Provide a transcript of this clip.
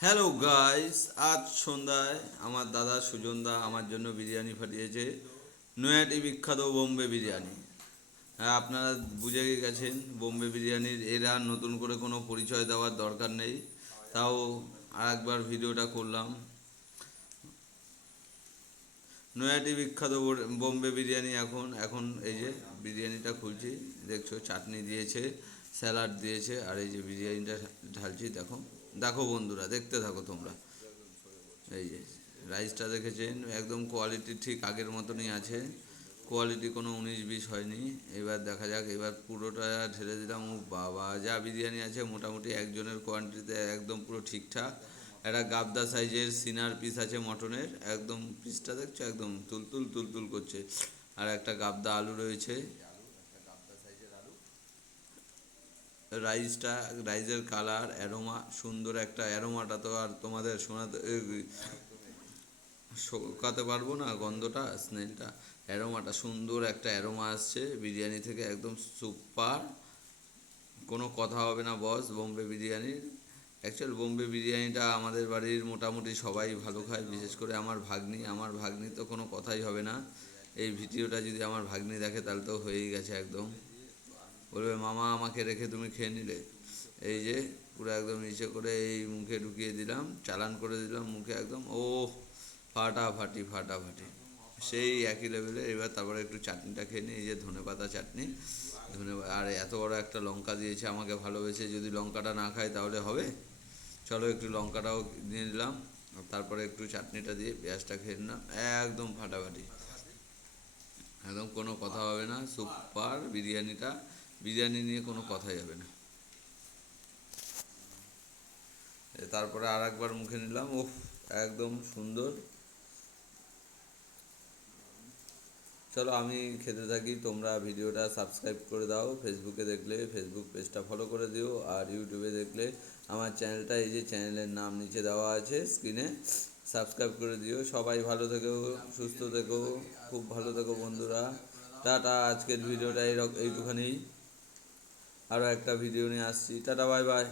Hello guys, আজ সন্ধ্যায় আমার দাদা সুজনদা আমার জন্য বিরিয়ানি পাঠিয়েছে। নৈহাটি বিখ্যাত বোম্বে বিরিয়ানি। হ্যাঁ, আপনারা বুঝে গেছেন বোম্বে বিরিয়ানির এরা নতুন করে কোনো পরিচয় দেওয়ার দরকার নেই। তাও আর একবার ভিডিওটা করলাম। নৈহাটি বিখ্যাত বোম্বে বিরিয়ানি এখন এখন এই যে বিরিয়ানিটা খুলছি, দেখছো চাটনি দিয়েছে, স্যালাড দিয়েছে, আর এই যে বিরিয়ানিটা ঢালছি। দেখো দেখো বন্ধুরা, দেখতে থাকো তোমরা। এই যে রাইসটা দেখেছেন, একদম কোয়ালিটি ঠিক আগের মতনই আছে। কোয়ালিটি কোনো 19-20 হয়নি। এবার দেখা যাক, এবার পুরোটা ঢেলে দিলাম। ও বাবা, যা বিরিয়ানি আছে মোটামুটি একজনের কোয়ান্টিটিতে একদম পুরো ঠিকঠাক। একটা গাবদা সাইজের সিনার পিস আছে মটনের, একদম পিসটা দেখছো একদম তুলতুল তুলতুল করছে। আর একটা গাবদা আলু রয়েছে। রাইসটা, রাইসের কালার, অ্যারোমা, সুন্দর একটা অ্যারোমাটা তো আর তোমাদের শোনাতে শোকাতে পারবো না। গন্ধটা, স্মেলটা, অ্যারোমাটা, সুন্দর একটা অ্যারোমা আসছে বিরিয়ানি থেকে, একদম সুপার। কোনো কথা হবে না বস বোম্বে বিরিয়ানির। অ্যাকচুয়াল বোম্বে বিরিয়ানিটা আমাদের বাড়ির মোটামুটি সবাই ভালো খায়, বিশেষ করে আমার ভাগ্নি তো কোনো কথাই হবে না। এই ভিডিওটা যদি আমার ভাগ্নি দেখে তাহলে তো হয়েই গেছে একদম। বলবে মামা আমাকে রেখে তুমি খেয়ে নিলে। এই যে পুরো একদম নিচে করে এই মুখে ঢুকিয়ে দিলাম, চালান করে দিলাম মুখে একদম। ও ফাটাফাটি ফাটাফাটি, সেই একই লেভেলে। এবার তারপরে একটু চাটনিটা খেয়ে নিই, এই যে ধনেপাতা চাটনি। আর এত বড় একটা লঙ্কা দিয়েছে আমাকে ভালোবেসে, যদি লঙ্কাটা না খাই তাহলে হবে? চলো একটু লঙ্কাটাও দিয়ে নিলাম। তারপরে একটু চাটনিটা দিয়ে পেঁয়াজটা খেয়ে নিলাম, একদম ফাটাফাটি। একদম কোনো কথা হবে না, সুপার বিরিয়ানিটা। বিরিয়ানি নিয়ে কোনো কথাই হবে না। তারপরে আর একবার মুখে নিলাম, ওফ, একদম সুন্দর। চলো আমি খেতে থাকি, তোমরা ভিডিওটা সাবস্ক্রাইব করে দাও। ফেসবুকে দেখলে ফেসবুক পেজটা ফলো করে দিও, আর ইউটিউবে দেখলে আমার চ্যানেলটা, এই যে চ্যানেলের নাম নিচে দেওয়া আছে স্ক্রিনে, সাবস্ক্রাইব করে দিও। সবাই ভালো থেকো, সুস্থ থেকো, খুব ভালো থেকো বন্ধুরা। টাটা, আজকের ভিডিওটা এইটুখানি। আরও একটা ভিডিও নিয়ে আসছি। Tata, bye bye.